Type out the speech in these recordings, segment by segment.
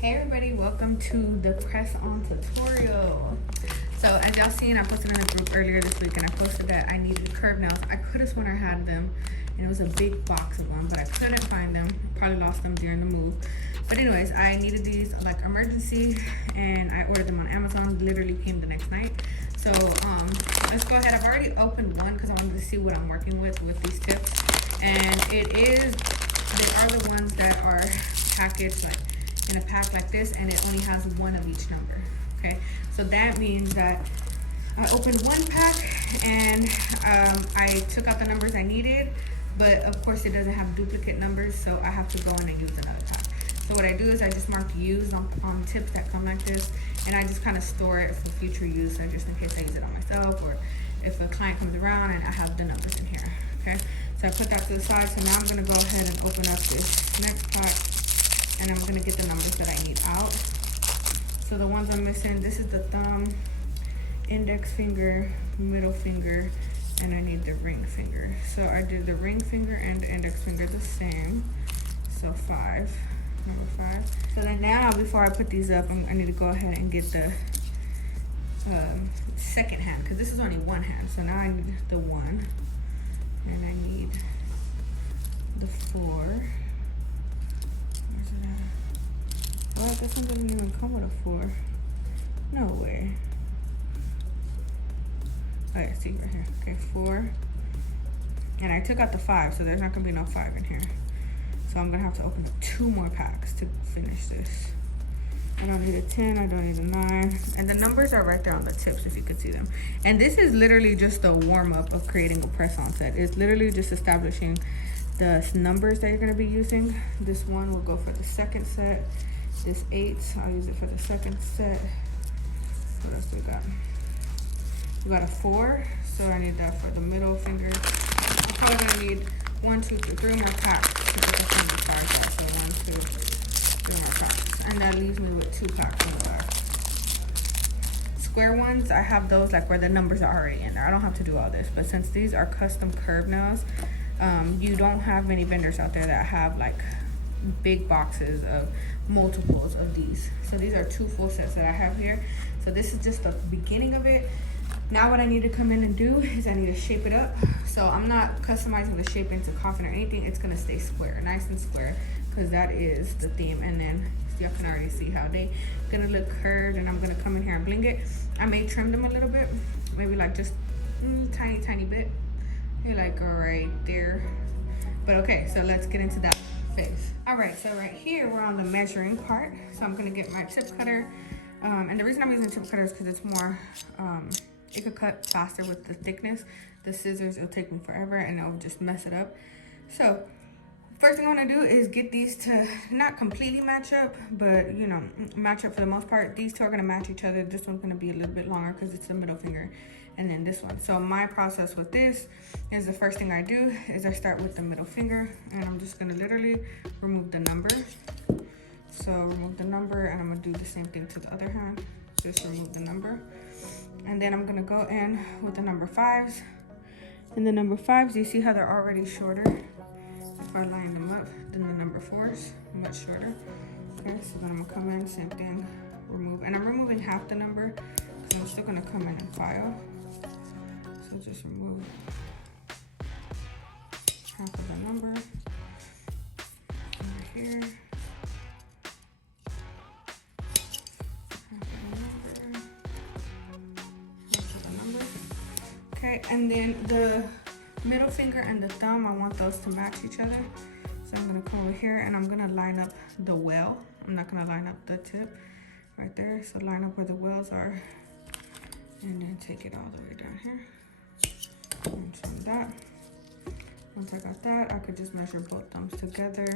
Hey everybody, welcome to the press on tutorial. So as y'all seen, I posted in a group earlier this week and I posted that I needed curved nails. I could have sworn I had them and it was a big box of them, but I couldn't find them. Probably lost them during the move. But anyways, I needed these like emergency and I ordered them on Amazon. Literally came the next night. So let's go ahead. I've already opened one because I wanted to see what I'm working with these tips. And they are the ones that are packaged like in a pack like this, and it only has one of each number. Okay, so that means that I opened one pack and I took out the numbers I needed, but of course it doesn't have duplicate numbers, so I have to go in and use another pack. So what I do is I just mark used on tips that come like this, and I just kind of store it for future use, just in case I use it on myself or if a client comes around and I have the numbers in here. Okay, so I put that to the side. So now I'm going to go ahead and open up this next pack, and I'm gonna get the numbers that I need out. So the ones I'm missing, this is the thumb, index finger, middle finger, and I need the ring finger. So I did the ring finger and the index finger the same. So number 5. So then now, before I put these up, I need to go ahead and get the second hand, because this is only one hand. So now I need the 1, and I need the 4. Well, this one doesn't even come with a 4. No way. Oh yeah, see right here. Okay, 4. And I took out the 5, so there's not gonna be no 5 in here. So I'm gonna have to open up 2 more packs to finish this. I don't need a 10, I don't need a 9. And the numbers are right there on the tips if you could see them. And this is literally just a warm-up of creating a press-on set. It's literally just establishing the numbers that you're gonna be using. This one will go for the second set. This 8, I'll use it for the second set. What else we got? We got a 4, so I need that for the middle finger. I'm probably gonna need 1, 2, 3 more packs to get the finger cards out. So 1, 2, 3 more packs. And that leaves me with 2 packs in the back. Square ones, I have those like where the numbers are already in there. I don't have to do all this, but since these are custom curved nails, you don't have many vendors out there that have like big boxes of multiples of these. So these are 2 full sets that I have here. So this is just the beginning of it. Now what I need to come in and do is I need to shape it up. So I'm not customizing the shape into coffin or anything. It's gonna stay square, nice and square, because that is the theme. And then you can already see how they gonna look curved, and I'm gonna come in here and bling it. I may trim them a little bit, maybe like just tiny bit, maybe like right there. But okay, so let's get into that phase. All right, so right here we're on the measuring part. So I'm gonna get my tip cutter, and the reason I'm using tip cutter is because it's more it could cut faster with the thickness. The scissors, it'll take me forever and it'll just mess it up. So first thing I want to do is get these to not completely match up, but you know, match up for the most part. These 2 are going to match each other. This one's going to be a little bit longer because it's the middle finger, and then this one. So my process with this is, the first thing I do is I start with the middle finger, and I'm just going to literally remove the number. So remove the number, and I'm going to do the same thing to the other hand. Just remove the number, and then I'm going to go in with the number 5s. And the number 5s, you see how they're already shorter? If I line them up, then the number 4s, much shorter. Okay, so then I'm gonna come in, same thing, remove. And I'm removing half the number, because I'm still gonna come in and file. So just remove half of the number over here. Half of the number. Okay, and then the middle finger and the thumb, I want those to match each other. So I'm gonna come over here and I'm gonna line up the well. I'm not gonna line up the tip right there. So line up where the wells are, and then take it all the way down here. And trim that. Once I got that, I could just measure both thumbs together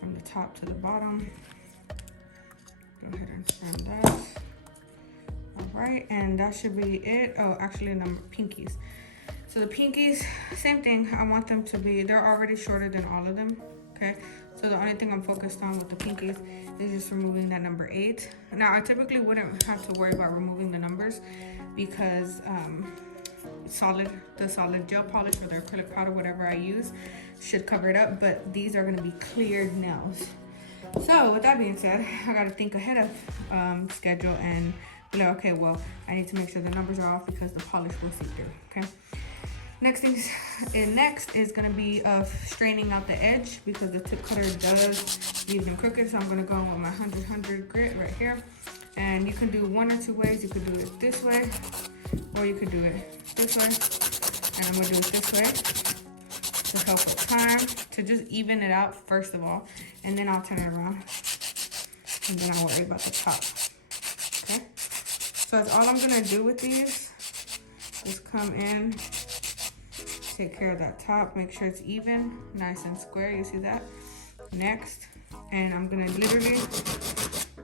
from the top to the bottom. Go ahead and trim that. All right, and that should be it. Oh, actually, pinkies. So the pinkies, same thing. I want them to be, they're already shorter than all of them, okay? So the only thing I'm focused on with the pinkies is just removing that number 8. Now, I typically wouldn't have to worry about removing the numbers because the solid gel polish or the acrylic powder, whatever I use, should cover it up, but these are gonna be cleared nails. So with that being said, I gotta think ahead of schedule and be like, okay, well, I need to make sure the numbers are off because the polish will seep through, okay? Next is gonna be straightening out the edge because the tip cutter does leave them crooked. So I'm gonna go with my 100 grit right here. And you can do one or two ways. You could do it this way, or you could do it this way. And I'm gonna do it this way to help with time, to just even it out first of all. And then I'll turn it around. And then I'll worry about the top, okay? So that's all I'm gonna do with these. Just come in, take care of that top, make sure it's even, nice and square, you see that? Next, and I'm gonna literally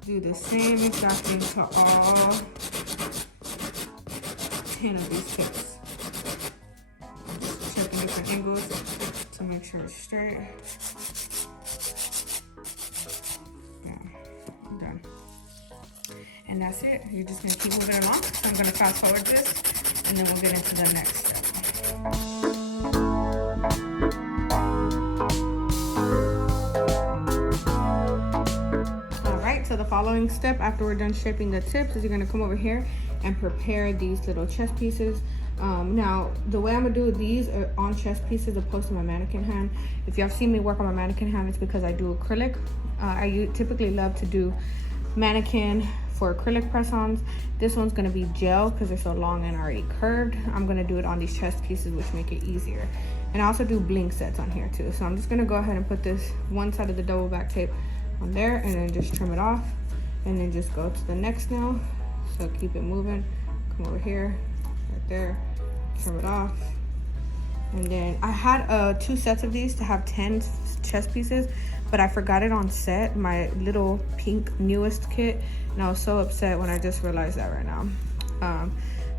do the same exact thing to all 10 of these tips. Checking different angles to make sure it's straight. Yeah, I'm done. And that's it. You're just gonna keep moving along. So I'm gonna fast forward this, and then we'll get into the next step. So the following step after we're done shaping the tips is you're gonna come over here and prepare these little chest pieces. Now, the way I'm gonna do these are on chest pieces opposed to my mannequin hand. If y'all seen me work on my mannequin hand, it's because I do acrylic. I typically love to do mannequin for acrylic press-ons. This one's gonna be gel because they're so long and already curved. I'm gonna do it on these chest pieces, which make it easier. And I also do bling sets on here too. So I'm just gonna go ahead and put this one side of the double back tape on there and then just trim it off and then just go to the next nail. So keep it moving, come over here, right there, trim it off. And then I had 2 sets of these to have 10 chest pieces, but I forgot it on set, my little pink newest kit, and I was so upset when I just realized that right now.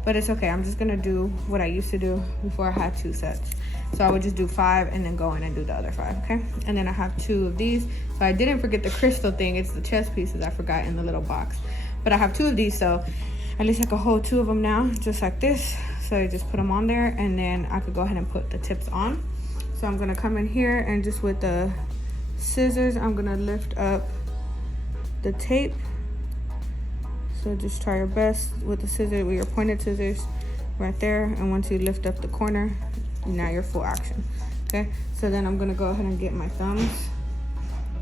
But it's okay, I'm just gonna do what I used to do before I had 2 sets. So I would just do 5 and then go in and do the other 5, okay? And then I have 2 of these. So I didn't forget the crystal thing. It's the chest pieces I forgot in the little box. But I have 2 of these, so at least I could hold 2 of them now, just like this. So you just put them on there and then I could go ahead and put the tips on. So I'm gonna come in here and just with the scissors, I'm gonna lift up the tape. So just try your best with the scissors, with your pointed scissors right there. And once you lift up the corner, now you're full action, okay? So then I'm gonna go ahead and get my thumbs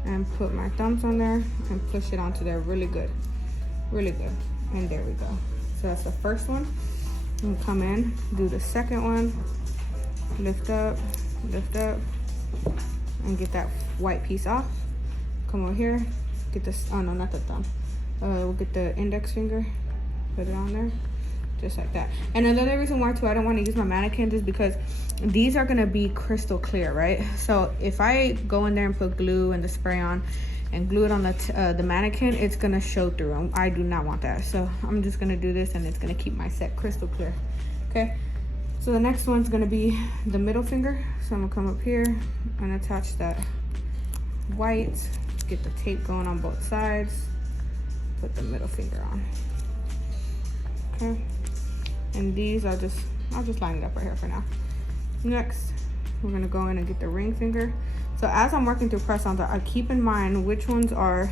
and put my thumbs on there and push it onto there really good, and there we go. So that's the first one. I'm gonna come in, do the second one, lift up, and get that white piece off. Come over here, get this, oh no, not the thumb. We'll get the index finger, put it on there. Just like that. And another reason why too I don't want to use my mannequins is because these are going to be crystal clear, right? So if I go in there and put glue and the spray on and glue it on the mannequin, it's going to show through. I do not want that. So I'm just going to do this and it's going to keep my set crystal clear. Okay, so the next one's going to be the middle finger. So I'm going to come up here and attach that white, get the tape going on both sides, put the middle finger on. Okay, and these I'll just line it up right here for now. Next, we're gonna go in and get the ring finger. So as I'm working through press-ons, I keep in mind which ones are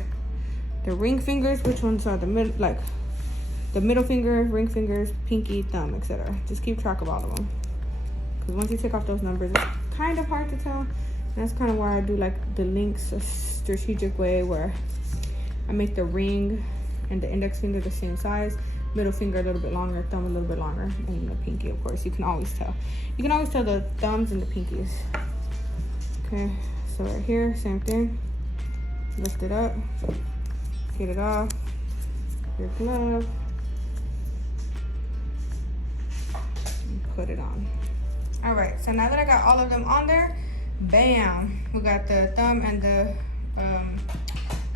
the ring fingers, which ones are the middle finger, ring fingers, pinky, thumb, etc. Just keep track of all of them. Because once you take off those numbers, it's kind of hard to tell. And that's kind of why I do like the links a strategic way where I make the ring and the index finger the same size, middle finger a little bit longer, thumb a little bit longer, and the pinky, of course. You can always tell. You can always tell the thumbs and the pinkies. Okay, so right here, same thing. Lift it up, get it off, your glove, and put it on. All right, so now that I got all of them on there, bam, we got the thumb and the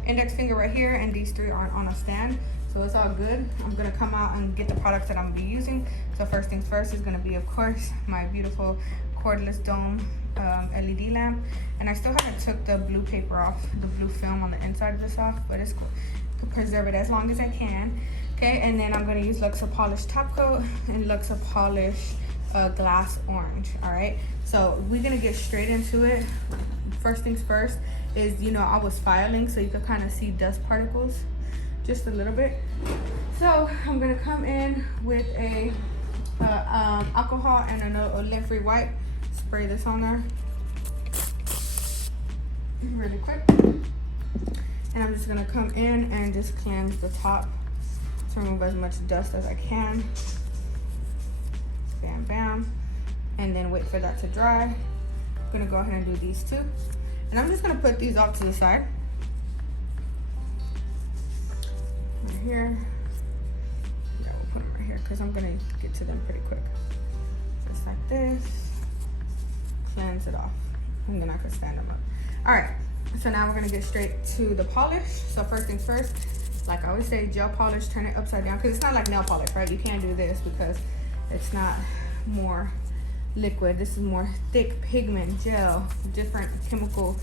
index finger right here, and these 3 aren't on a stand. So it's all good. I'm gonna come out and get the products that I'm gonna be using. So first things first is gonna be, of course, my beautiful cordless dome LED lamp. And I still haven't took the blue paper off, the blue film on the inside of this off, but it's cool. To preserve it as long as I can. Okay, and then I'm gonna use Luxa Polish Top Coat and Luxa Polish Glass Orange, all right? So we're gonna get straight into it. First things first is, you know, I was filing, so you could kind of see dust particles just a little bit. So I'm gonna come in with a alcohol and a lint-free wipe. Spray this on there really quick. And I'm just gonna come in and just cleanse the top to remove as much dust as I can. Bam, bam. And then wait for that to dry. I'm gonna go ahead and do these two. And I'm just gonna put these off to the side. Right here. Yeah, we'll put them right here because I'm gonna get to them pretty quick. Just like this. Cleanse it off. And then I can stand them up. All right, so now we're gonna get straight to the polish. So first things first, like I always say, gel polish, turn it upside down, because it's not like nail polish, right? You can't do this because it's not more liquid. This is more thick pigment gel, different chemical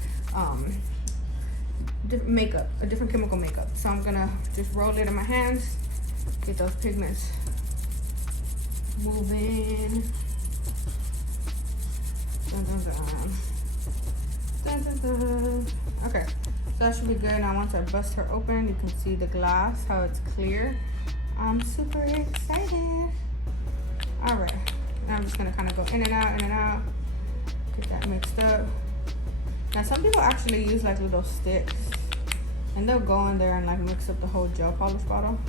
makeup, a different chemical makeup. So I'm gonna just roll it in my hands, get those pigments moving. Dun, dun, dun. Dun, dun, dun. Okay, so that should be good. Now once I bust her open, you can see the glass, how it's clear. I'm super excited. All right, now I'm just gonna kind of go in and out, get that mixed up. Now some people actually use like little sticks and they'll go in there and like mix up the whole gel polish bottle.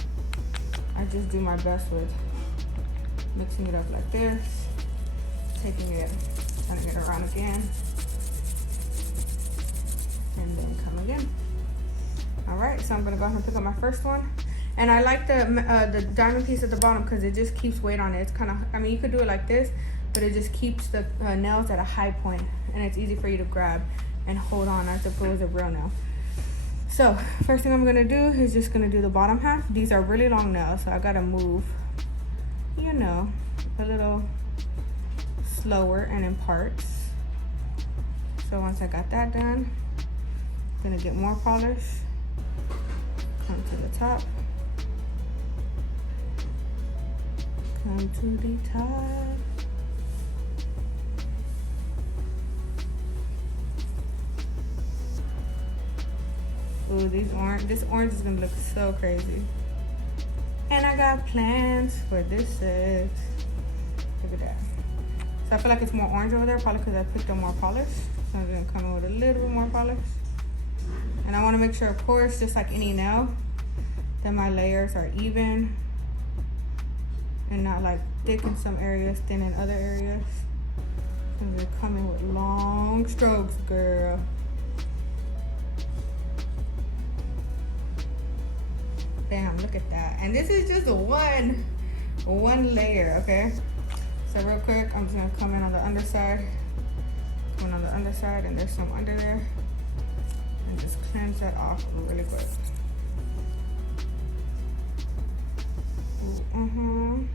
I just do my best with mixing it up like this, taking it, turning it around again, and then come again. All right, so I'm gonna go ahead and pick up my first one. And I like the diamond piece at the bottom because it just keeps weight on it. It's kind of, I mean, you could do it like this, but it just keeps the nails at a high point, and it's easy for you to grab and hold on as if it was a real nail. So first thing I'm gonna do is just gonna do the bottom half. These are really long nails, so I gotta move, you know, a little slower and in parts. So once I got that done, I'm gonna get more polish, come to the top, come to the top. Ooh, this orange is gonna look so crazy. And I got plans for this set. Look at that. So I feel like it's more orange over there, probably because I picked up more polish. So I'm gonna come in with a little bit more polish. And I wanna make sure, of course, just like any nail, that my layers are even and not like thick in some areas, thin in other areas. So I'm gonna come in with long strokes, girl. Damn, look at that. And this is just one layer, okay? So real quick, I'm just gonna come in on the underside. Come in on the underside, and there's some under there. And just cleanse that off really quick. Ooh,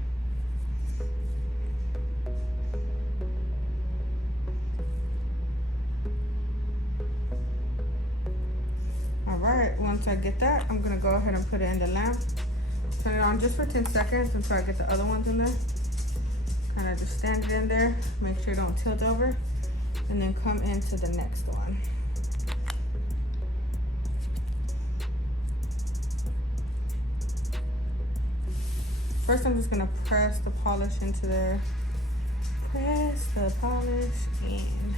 Alright, once I get that, I'm gonna go ahead and put it in the lamp. Turn it on just for 10 seconds until I get the other ones in there. Kind of just stand it in there, make sure it don't tilt over, and then come into the next one. First, I'm just gonna press the polish into there. Press the polish in.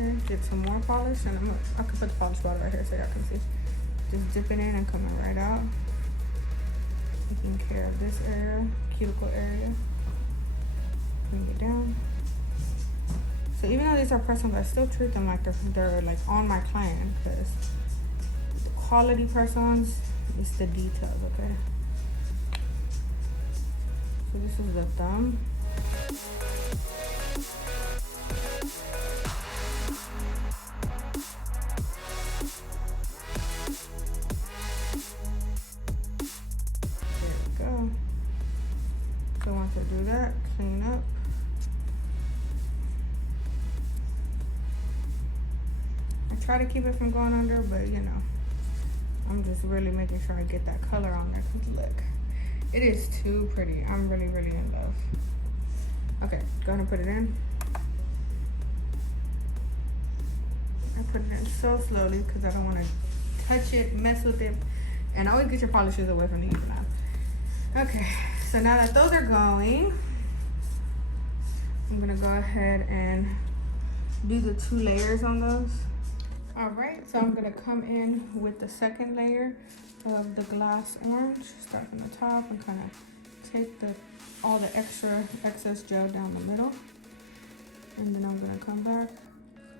Okay, get some more polish, and I can put the polish bottle right here so y'all can see. Just dip it in and coming right out. Taking care of this area, cuticle area. Bring it down. So even though these are press-ons, I still treat them like they're like on my client, because the quality press-ons is the details, okay? So this is the thumb. There we go. So once I do that, clean up. Try to keep it from going under, but you know, I'm just really making sure I get that color on there. Cause look, it is too pretty. I'm really, really in love. Okay, go ahead and put it in. I put it in so slowly because I don't want to touch it, mess with it, and always get your polishes away from the heat now. Okay, so now that those are going, I'm gonna go ahead and do the 2 layers on those. All right, so I'm gonna come in with the second layer of the glass orange, start from the top and kind of take all the excess gel down the middle. And then I'm gonna come back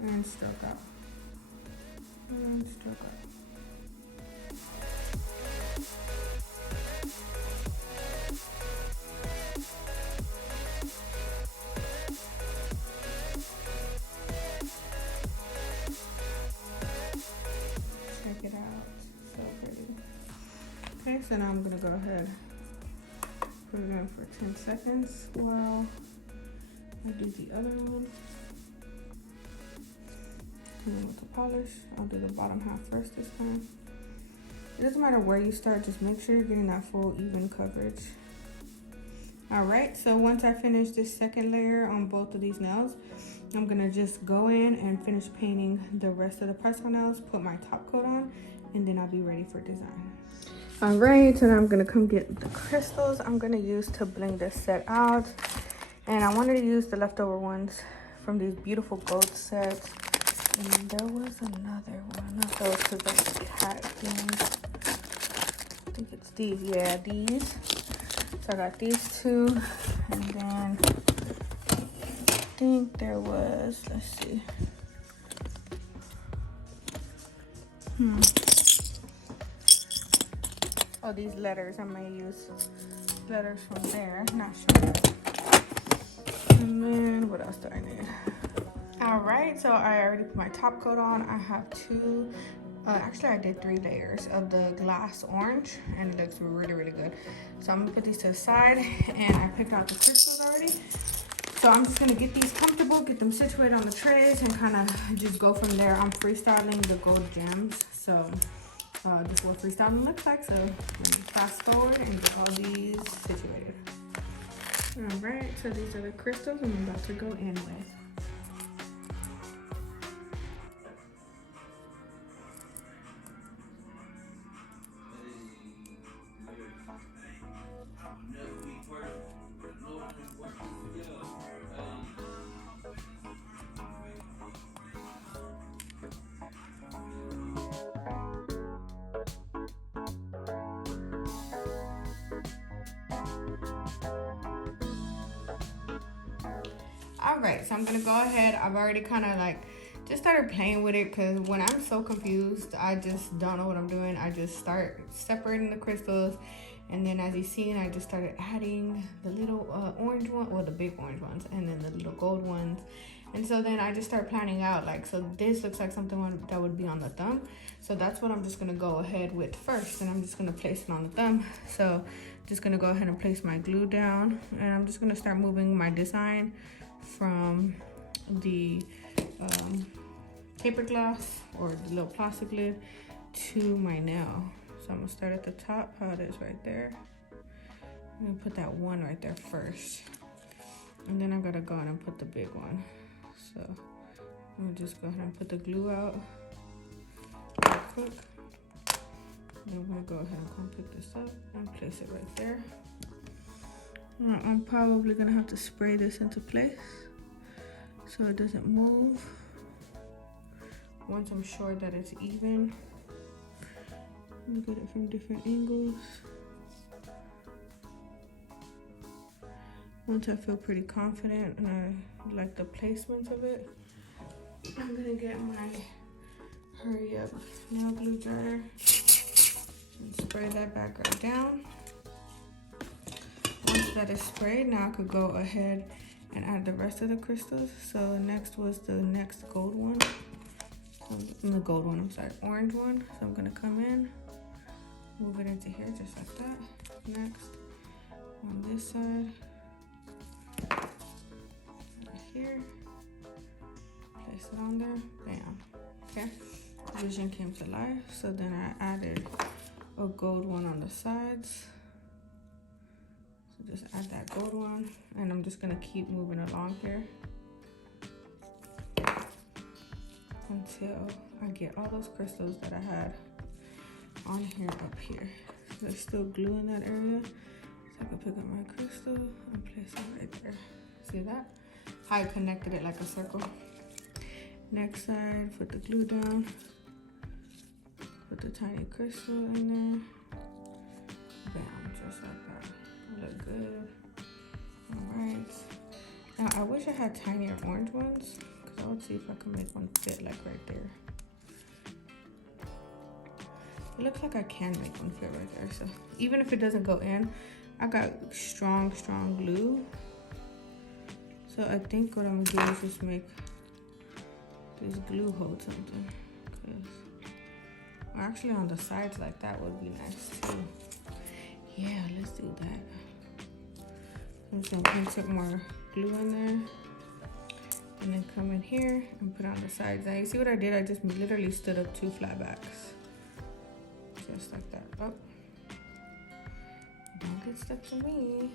and stroke out. And stroke out. Check it out, so pretty. Okay, so now I'm gonna go ahead, put it in for 10 seconds while I do the other one. Come in with the polish. I'll do the bottom half first this time. It doesn't matter where you start, just make sure you're getting that full even coverage. All right, so once I finish this second layer on both of these nails, I'm gonna just go in and finish painting the rest of the press-on nails, put my top coat on, and then I'll be ready for design. All right, so now I'm gonna come get the crystals I'm gonna use to bling this set out. And I wanted to use the leftover ones from these beautiful gold sets. And there was another one, not those because that's cat things. I think it's these, yeah, these. So I got these 2, and then I think there was, let's see. Oh, these letters, I may use letters from there, not sure. And then what else do I need? All right, so I already put my top coat on. I have 2, actually I did 3 layers of the glass orange, and it looks really, really good. So I'm gonna put these to the side, and I picked out the crystals already. So I'm just gonna get these comfortable, get them situated on the trays, and kind of just go from there. I'm freestyling the gold gems, so just what freestyling looks like. So let me fast forward and get all these situated. All right, so these are the crystals I'm about to go in with. All right, so I'm gonna go ahead. I've already kind of like just started playing with it because when I'm so confused, I just don't know what I'm doing. I just start separating the crystals, and then as you've seen, I just started adding the little orange one, or the big orange ones, and then the little gold ones. And so then I just start planning out, like, so this looks like something that would be on the thumb. So that's what I'm just gonna go ahead with first, and I'm just gonna place it on the thumb. So just gonna go ahead and place my glue down, and I'm just gonna start moving my design from the paper glass or the little plastic lid to my nail. So I'm gonna start at the top, how it is right there. I'm gonna put that one right there first, and then I'm gonna go in and put the big one. So I'm gonna just go ahead and put the glue out real quick. Then I'm gonna go ahead and come pick this up and place it right there. I'm probably gonna have to spray this into place so it doesn't move. Once I'm sure that it's even, look at it from different angles. Once I feel pretty confident and I like the placements of it, I'm gonna get my Hurry Up nail glue dryer and spray that back right down. Once that is sprayed, now I could go ahead and add the rest of the crystals. So next was the next gold one. The gold one, I'm sorry, orange one. So I'm gonna come in, move it into here just like that. Next, on this side, right here, place it on there, bam, okay. Vision came to life. So then I added a gold one on the sides. So just add that gold one, and I'm just gonna keep moving along here until I get all those crystals that I had on here up here. There's still glue in that area, so I can pick up my crystal and place it right there. See that? I connected it like a circle. Next side, put the glue down, put the tiny crystal in there. Bam, just like that. Look good. All right. Now I wish I had tinier orange ones, because I would see if I can make one fit like right there. It looks like I can make one fit right there. So even if it doesn't go in, I got strong glue. So I think what I'm gonna do is just make this glue hold something. Or actually on the sides like that would be nice too. Yeah, let's do that. I'm just gonna insert more glue in there. And then come in here and put on the sides. Now you see what I did? I just literally stood up 2 flatbacks. Just like that. Oh. Don't get stuck to me.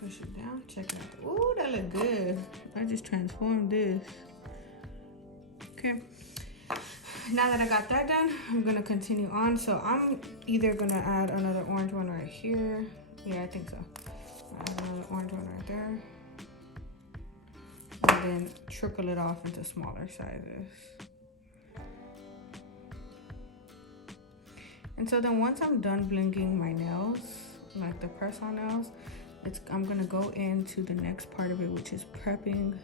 Push it down, check it out. Ooh, that look good. I just transformed this. Okay. Now that I got that done, I'm gonna continue on. So I'm either gonna add another orange one right here. Yeah, I think so. Add another orange one right there. And then trickle it off into smaller sizes. And so then once I'm done blinging my nails, like the press-on nails, I'm gonna go into the next part of it, which is prepping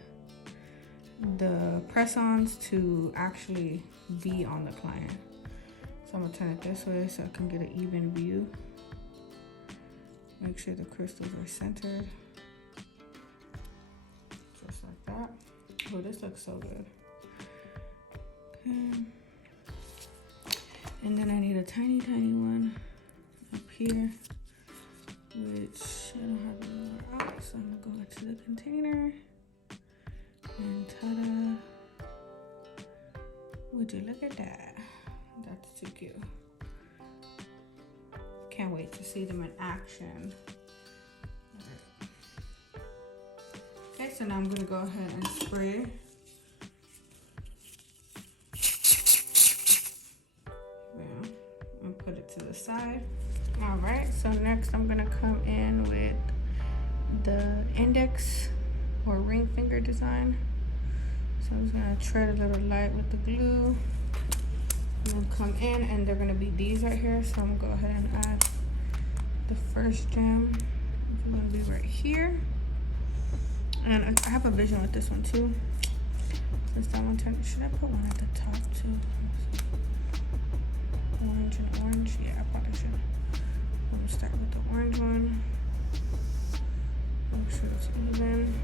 the press-ons to actually be on the client. So I'm gonna turn it this way so I can get an even view. Make sure the crystals are centered. Just like that. Oh, this looks so good. Okay. And then I need a tiny one up here, which I don't have anywhere else. So I'm gonna go into the container and ta-da. Would you look at that? That's too cute. Can't wait to see them in action. Okay, so now I'm gonna go ahead and spray. And put it to the side. All right, so next I'm gonna come in with the index or ring finger design. So I'm just gonna tread a little light with the glue and then come in, and they're gonna be these right here. So I'm gonna go ahead and add the first gem, which is gonna be right here. And I have a vision with this one too. Since that one turned, should I put one at the top too? Orange and orange, yeah, I probably should. I'm gonna start with the orange one. Make sure it's even.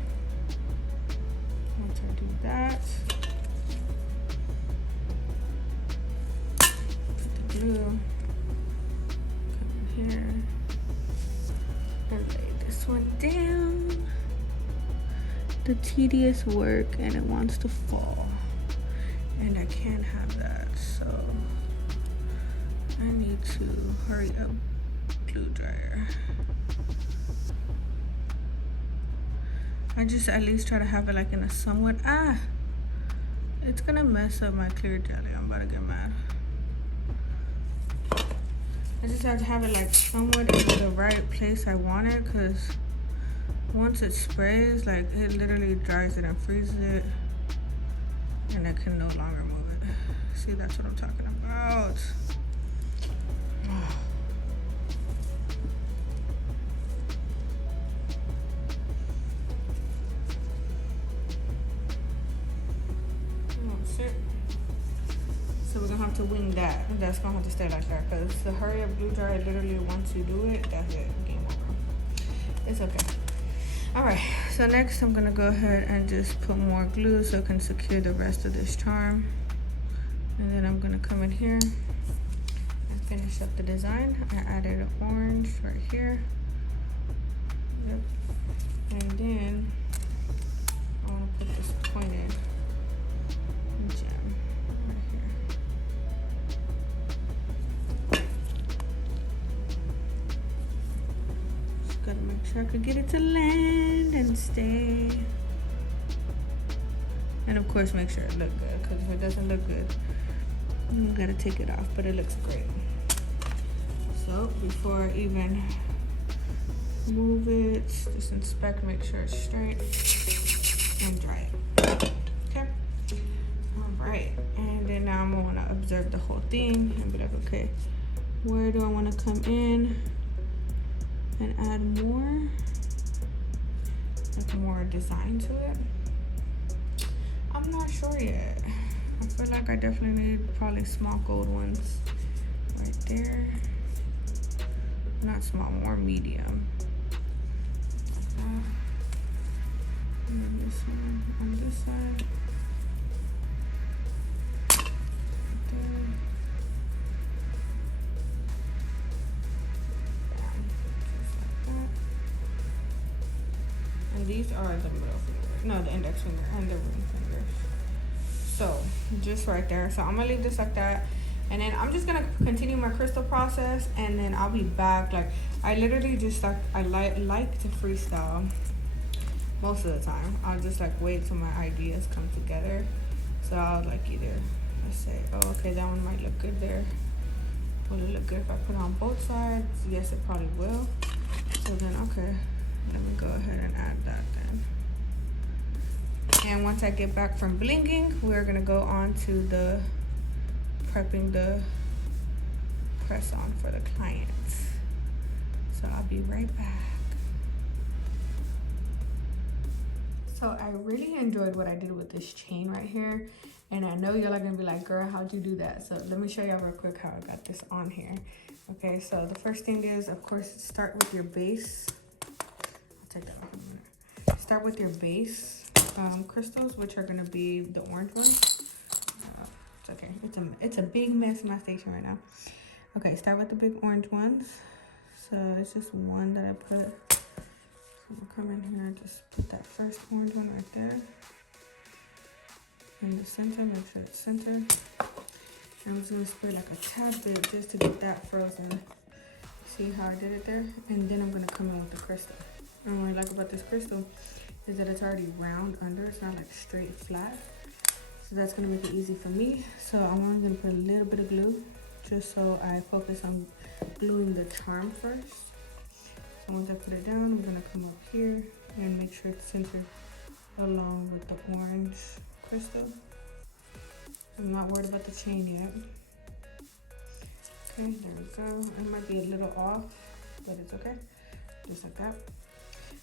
Once I do that, put the glue, come in here, and lay this one down. The tedious work, and it wants to fall, and I can't have that, so I need to hurry up. Glue dryer. I just at least try to have it like in a somewhat, it's gonna mess up my clear jelly. I'm about to get mad. I just have to have it like somewhat in the right place I want it, because once it sprays, like it literally dries it and freezes it, and I can no longer move it. See, that's what I'm talking about. So we're gonna have to wing that. That's gonna have to stay like that, because the hurry up glue dryer, literally once you do it, that's it, game over. It's okay. All right, so next I'm gonna go ahead and just put more glue so I can secure the rest of this charm. And then I'm gonna come in here and finish up the design. I added an orange right here. Yep. And then I wanna put this pointed gem right here. sure I could get it to land and stay. And of course, make sure it looks good, because if it doesn't look good, you gotta take it off, but it looks great. So before I even move it, just inspect, make sure it's straight, and dry it. Okay. All right. And then now I'm gonna wanna observe the whole thing and be like, okay, where do I wanna come in and add more, like more design to it? I'm not sure yet. I feel like I definitely need probably small gold ones right there. Not small, more medium. And then this one on this side. Right there. Down, just like that. And these are the middle finger. No, the index finger and the ring finger. So just right there. So I'm gonna leave this like that, and then I'm just gonna continue my crystal process, and then I'll be back. Like, I literally just like, I like to freestyle most of the time. I'll just like wait till my ideas come together. So I'll like either, let's say, oh okay, that one might look good there. Will it look good if I put it on both sides? Yes, it probably will. So then, okay, let me go ahead and add that then. And once I get back from blinging, we're gonna go on to the prepping the press on for the clients. So I'll be right back. So I really enjoyed what I did with this chain right here. And I know y'all are gonna be like, girl, how'd you do that? So let me show y'all real quick how I got this on here. Okay, so the first thing is, of course, start with your base. I'll take that off in a minute. Start with your base crystals, which are gonna be the orange ones. It's okay, it's a big mess in my station right now. Okay, start with the big orange ones. So it's just one that I put. So I'm gonna come in here and just put that first orange one right there in the center, make sure it's centered. And I'm just gonna spray like a tad bit just to get that frozen. See how I did it there? And then I'm gonna come in with the crystal. And what I like about this crystal is that it's already round under, it's not like straight flat. So that's gonna make it easy for me. So I'm only gonna put a little bit of glue just so I focus on gluing the charm first. So once I put it down, I'm gonna come up here and make sure it's centered along with the orange crystal. I'm not worried about the chain yet. Okay, there we go. It might be a little off, but it's okay. Just like that.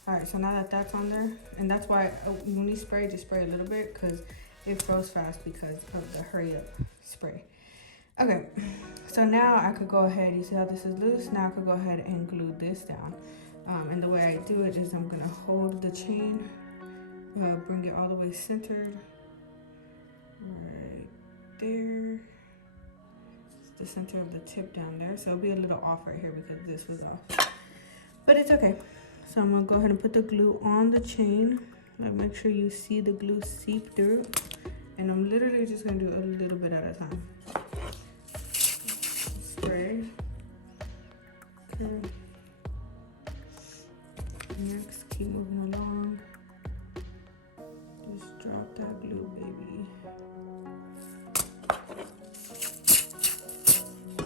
All right, so now that that's on there, and that's why when you spray, just spray a little bit because it froze fast because of the hurry up spray. Okay, so now I could go ahead, you see how this is loose? Now I could go ahead and glue this down. And the way I do it is I'm gonna hold the chain, bring it all the way centered, right there. It's the center of the tip down there. So it'll be a little off right here because this was off, but it's okay. So I'm gonna go ahead and put the glue on the chain. Make sure you see the glue seep through. And I'm literally just gonna do a little bit at a time. Spray. Okay. Next, keep moving along. Just drop that glue, baby.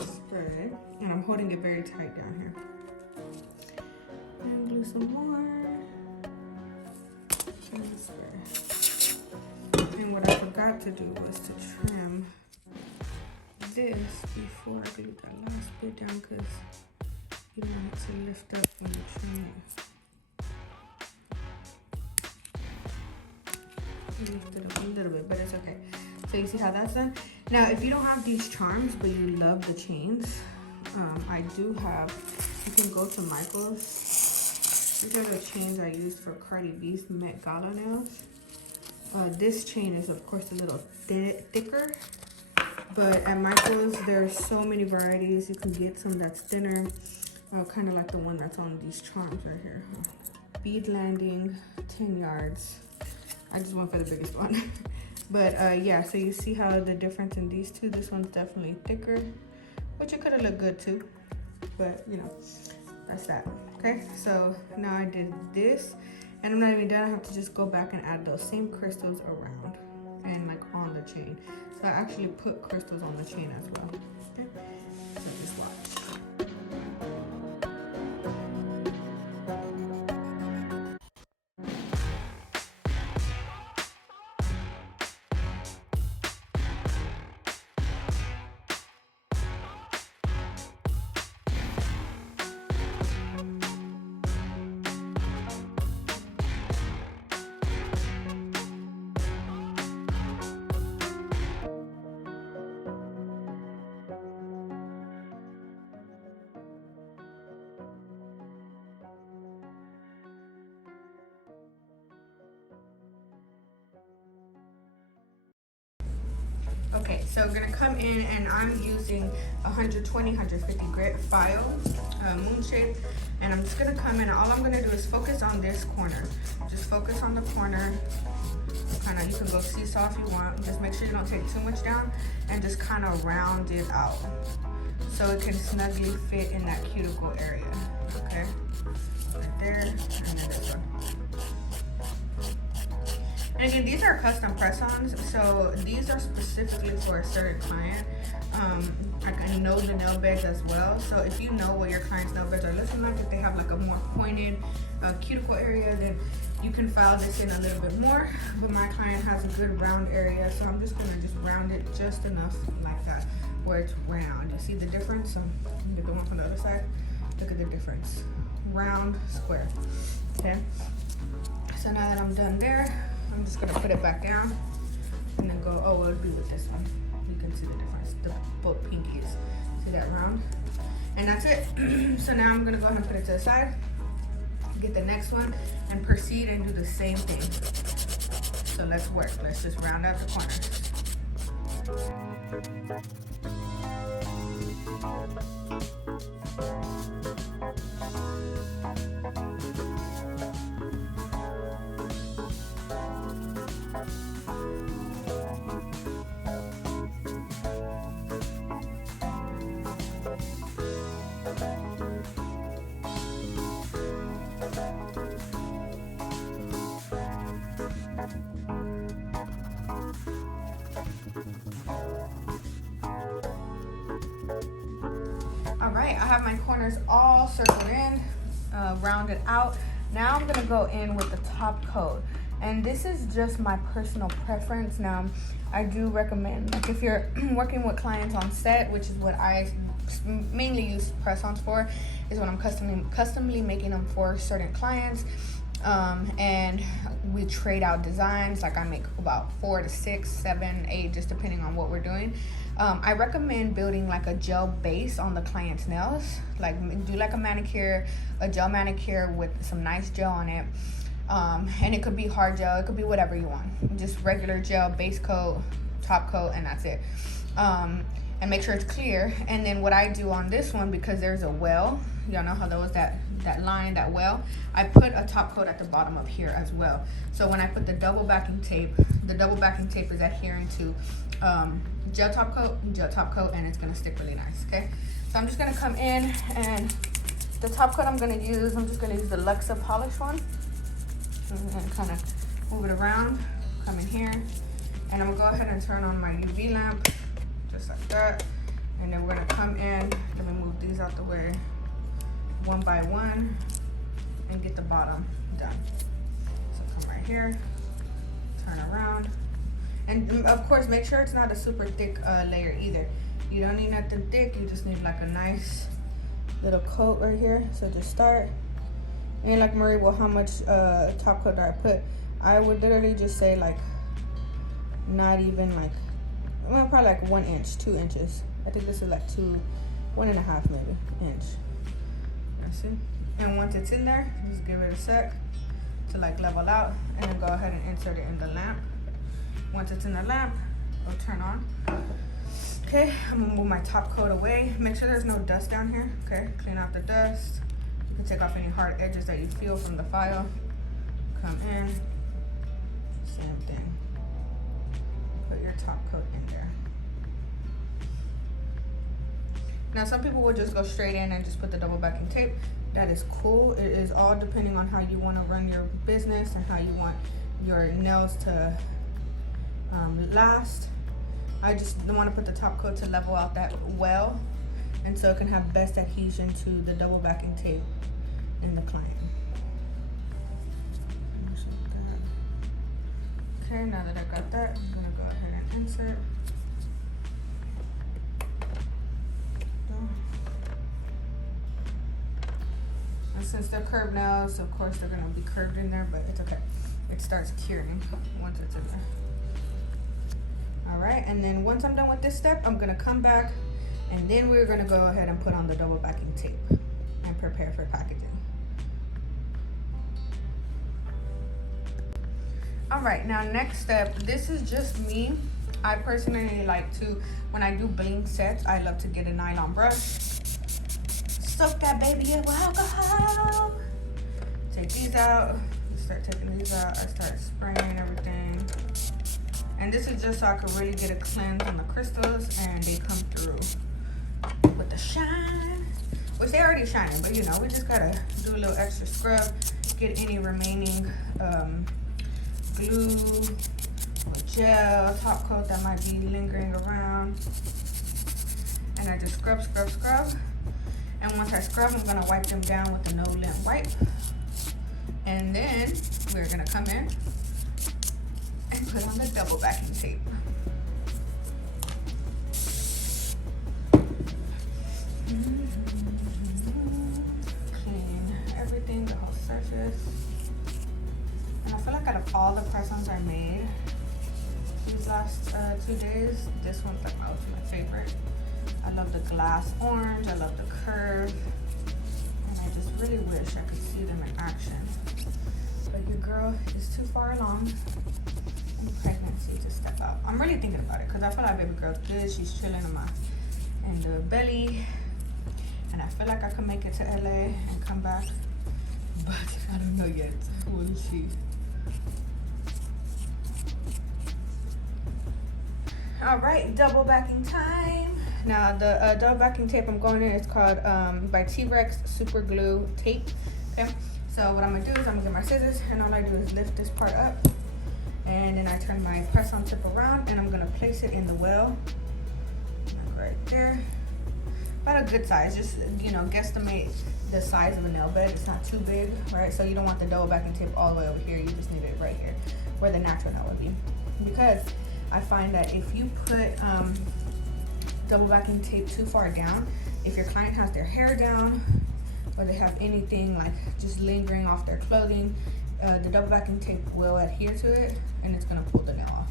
Spray. And I'm holding it very tight down here. And glue some more. And spray. And what I forgot to do was to trim this before I glued that last bit down because you don't want to lift up when you trim it. Lift it up a little bit, but it's okay. So you see how that's done? Now, if you don't have these charms, but you love the chains, I do have, you can go to Michael's. These are the chains I used for Cardi B's Met Gala nails. This chain is, of course, a little thicker, but at Michael's, there's so many varieties. You can get some that's thinner, kind of like the one that's on these charms right here. Bead landing, 10 yards. I just went for the biggest one. But yeah, so you see how the difference in these two, this one's definitely thicker, which it could have looked good too, but you know, that's that. Okay, so now I did this, and I'm not even done. I have to just go back and add those same crystals around and like on the chain. So I actually put crystals on the chain as well. Okay, so just watch. Okay, so I'm gonna come in and I'm using 120, 150 grit file, moon shape, and I'm just gonna come in and all I'm gonna do is focus on this corner. Just focus on the corner, kinda, you can go seesaw if you want, just make sure you don't take too much down, and just kinda round it out so it can snugly fit in that cuticle area, okay? Right there, and then this one. And again, these are custom press-ons, so these are specifically for a certain client. I know the nail beds as well, so if you know what your client's nail beds are looking like, if they have like a more pointed cuticle area, then you can file this in a little bit more. But my client has a good round area, so I'm just gonna just round it just enough like that, where it's round. You see the difference? So get the one from the other side. Look at the difference. Round, square. Okay. So now that I'm done there, I'm just gonna put it back down and then go, oh, it'll be with this one. You can see the difference, both pinkies. See that round? And that's it. So now I'm gonna go ahead and put it to the side, get the next one, and proceed and do the same thing. So let's work. Let's just round out the corners. All right, I have my corners all circled in, rounded out. Now I'm gonna go in with the top coat. And this is just my personal preference. Now, I do recommend, like if you're working with clients on set, which is what I mainly use press-ons for, is when I'm customly making them for certain clients. And we trade out designs, like I make about 4 to 6, 7, 8, just depending on what we're doing. I recommend building like a gel base on the client's nails, like do like a manicure, a gel manicure with some nice gel on it. And it could be hard gel, it could be whatever you want, just regular gel, base coat, top coat, and that's it. And make sure it's clear. And then what I do on this one, because there's a well, y'all know how there was that line, that well, I put a top coat at the bottom of here as well. So when I put the double backing tape, the double backing tape is adhering to gel top coat, and it's gonna stick really nice, okay? So I'm just gonna come in, and the top coat I'm just gonna use the Luxa polish one. I'm gonna kind of move it around, come in here, and I'm gonna go ahead and turn on my UV lamp, just like that. And then we're gonna come in, let me move these out the way, one by one, and get the bottom done. So come right here, turn around, and of course make sure it's not a super thick layer either. You don't need nothing thick, you just need like a nice little coat right here. So just start, and like Marie, well, how much top coat do I put? I would literally just say like, not even like, well, probably like 1 inch, 2 inches. I think this is like 1.5 maybe inch. See? And once it's in there, just give it a sec to like level out, and then go ahead and insert it in the lamp. Once it's in the lamp, it'll turn on. Okay, I'm gonna move my top coat away. Make sure there's no dust down here, okay? Clean out the dust. You can take off any hard edges that you feel from the file. Come in, same thing. Put your top coat in there. Now some people will just go straight in and just put the double backing tape. that is cool. It is all depending on how you want to run your business and how you want your nails to last. I just want to put the top coat to level out that well, and so it can have best adhesion to the double backing tape in the client. Okay, now that I got that, I'm gonna go ahead and insert. And since they're curved nails, of course they're gonna be curved in there, but it's okay. It starts curing once it's in there. All right, and then once I'm done with this step, I'm gonna come back, and then we're gonna go ahead and put on the double backing tape and prepare for packaging. All right, now next step, this is just me. I personally like to, when I do bling sets, I love to get a nylon brush, soak that baby in with alcohol, take these out, start taking these out, I start spraying everything. And this is just so I can really get a cleanse on the crystals and they come through with the shine, which they already shining, but you know, we just gotta do a little extra scrub, get any remaining glue or gel, top coat that might be lingering around. And I just scrub, scrub, scrub. And once I scrub, I'm gonna wipe them down with the no lint wipe. And then we're gonna come in and put on the double backing tape. Clean everything, the whole surface. And I feel like out of all the press-ons I made these last 2 days, this one's like my ultimate favorite. I love the glass orange, I love the curve, and I just really wish I could see them in action. But your girl is too far along in pregnancy to step out. I'm really thinking about it because I feel like baby girl's good. She's chilling in the belly, and I feel like I can make it to LA and come back, but I don't know yet. We'll see. All right, double backing time. Now the double backing tape I'm going in is called by T-Rex Super Glue Tape. Okay, so what I'm gonna do is I'm gonna get my scissors, and all I do is lift this part up, and then I turn my press on tip around, and I'm gonna place it in the well, right there. About a good size, just, you know, guesstimate the size of a nail bed. It's not too big, right? So you don't want the double backing tape all the way over here. You just need it right here where the natural nail would be. Because I find that if you put double backing tape too far down, if your client has their hair down or they have anything like just lingering off their clothing, the double backing tape will adhere to it and it's gonna pull the nail off.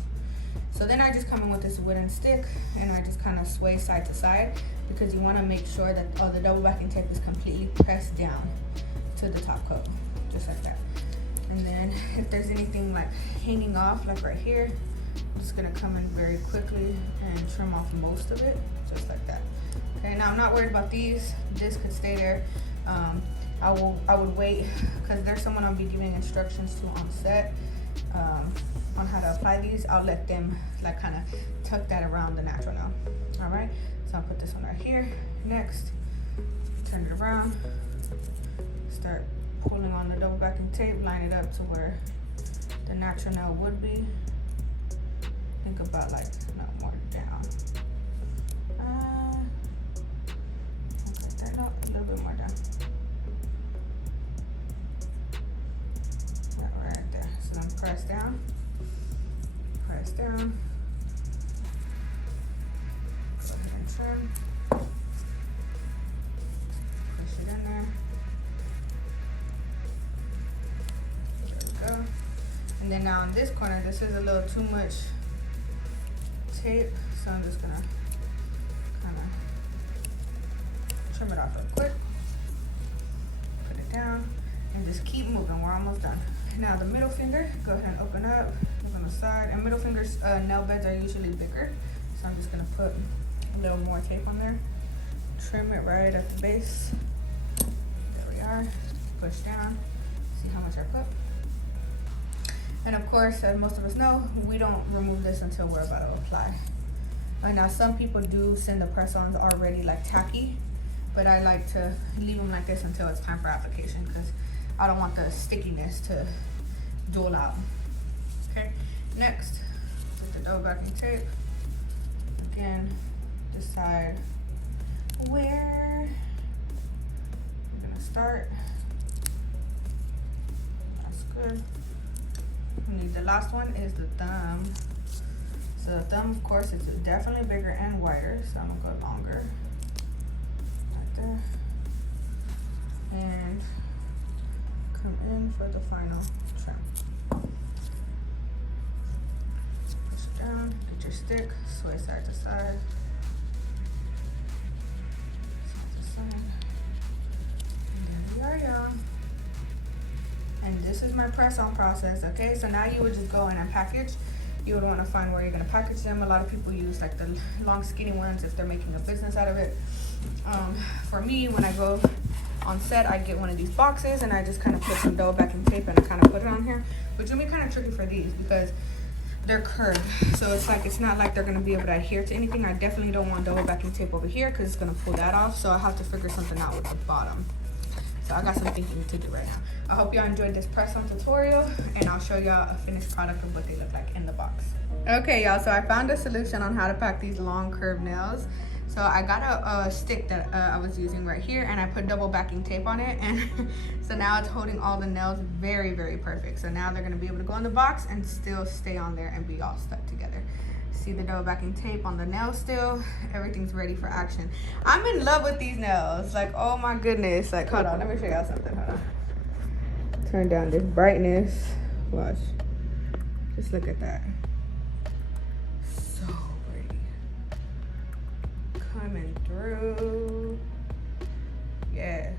So then I just come in with this wooden stick and I just kind of sway side to side, because you want to make sure that the double backing tape is completely pressed down to the top coat, just like that. And then if there's anything like hanging off, like right here, I'm just gonna come in very quickly and trim off most of it, just like that. Okay, now I'm not worried about these. This could stay there. I would wait, because there's someone I'll be giving instructions to on set on how to apply these. I'll let them like kind of tuck that around the natural nail. All right, so I'll put this one right here. Next, turn it around, start pulling on the double backing tape, line it up to where the natural nail would be. Think about like, no, more down. Okay, there, no, a little bit more down. Right there. So then press down, press down. Go ahead and trim. Push it in there. There we go. And then now on this corner, this is a little too much tape, so I'm just gonna kind of trim it off real quick, put it down, and just keep moving. We're almost done. Now the middle finger, go ahead and open up, look on the side. And middle fingers, nail beds are usually bigger, so I'm just gonna put a little more tape on there, trim it right at the base. There we are. Push down, see how much I put. And of course, as most of us know, we don't remove this until we're about to apply. And now some people do send the press-ons already like tacky, but I like to leave them like this until it's time for application because I don't want the stickiness to dull out. Okay, next, take the double backing tape. Again, decide where we're gonna start. That's good. We need the last one is the thumb. So the thumb, of course, is definitely bigger and wider, so I'm gonna go longer. Right there. And come in for the final trim. Push it down, get your stick, sway side to side. Side to side. And there we are, y'all. And this is my press-on process, okay? So now you would just go in and package. You would want to find where you're going to package them. A lot of people use like the long skinny ones if they're making a business out of it. For me, when I go on set, I get one of these boxes and I just kind of put some double backing tape and I kind of put it on here, which will be kind of tricky for these because they're curved. So it's like, it's not like they're going to be able to adhere to anything. I definitely don't want double backing tape over here because it's going to pull that off. So I have to figure something out with the bottom. So I got some thinking to do right now. I hope y'all enjoyed this press-on tutorial, and I'll show y'all a finished product of what they look like in the box. Okay, y'all, so I found a solution on how to pack these long curved nails. So I got a stick that I was using right here, and I put double backing tape on it, and so now it's holding all the nails very, very perfect. So now they're gonna be able to go in the box and still stay on there and be all stuck together. See the double backing tape on the nail still. Everything's ready for action. I'm in love with these nails. Like, oh my goodness. Like, hold on, let me show y'all something. Hold on. Turn down this brightness. Watch. Just look at that. So pretty. Coming through. Yes.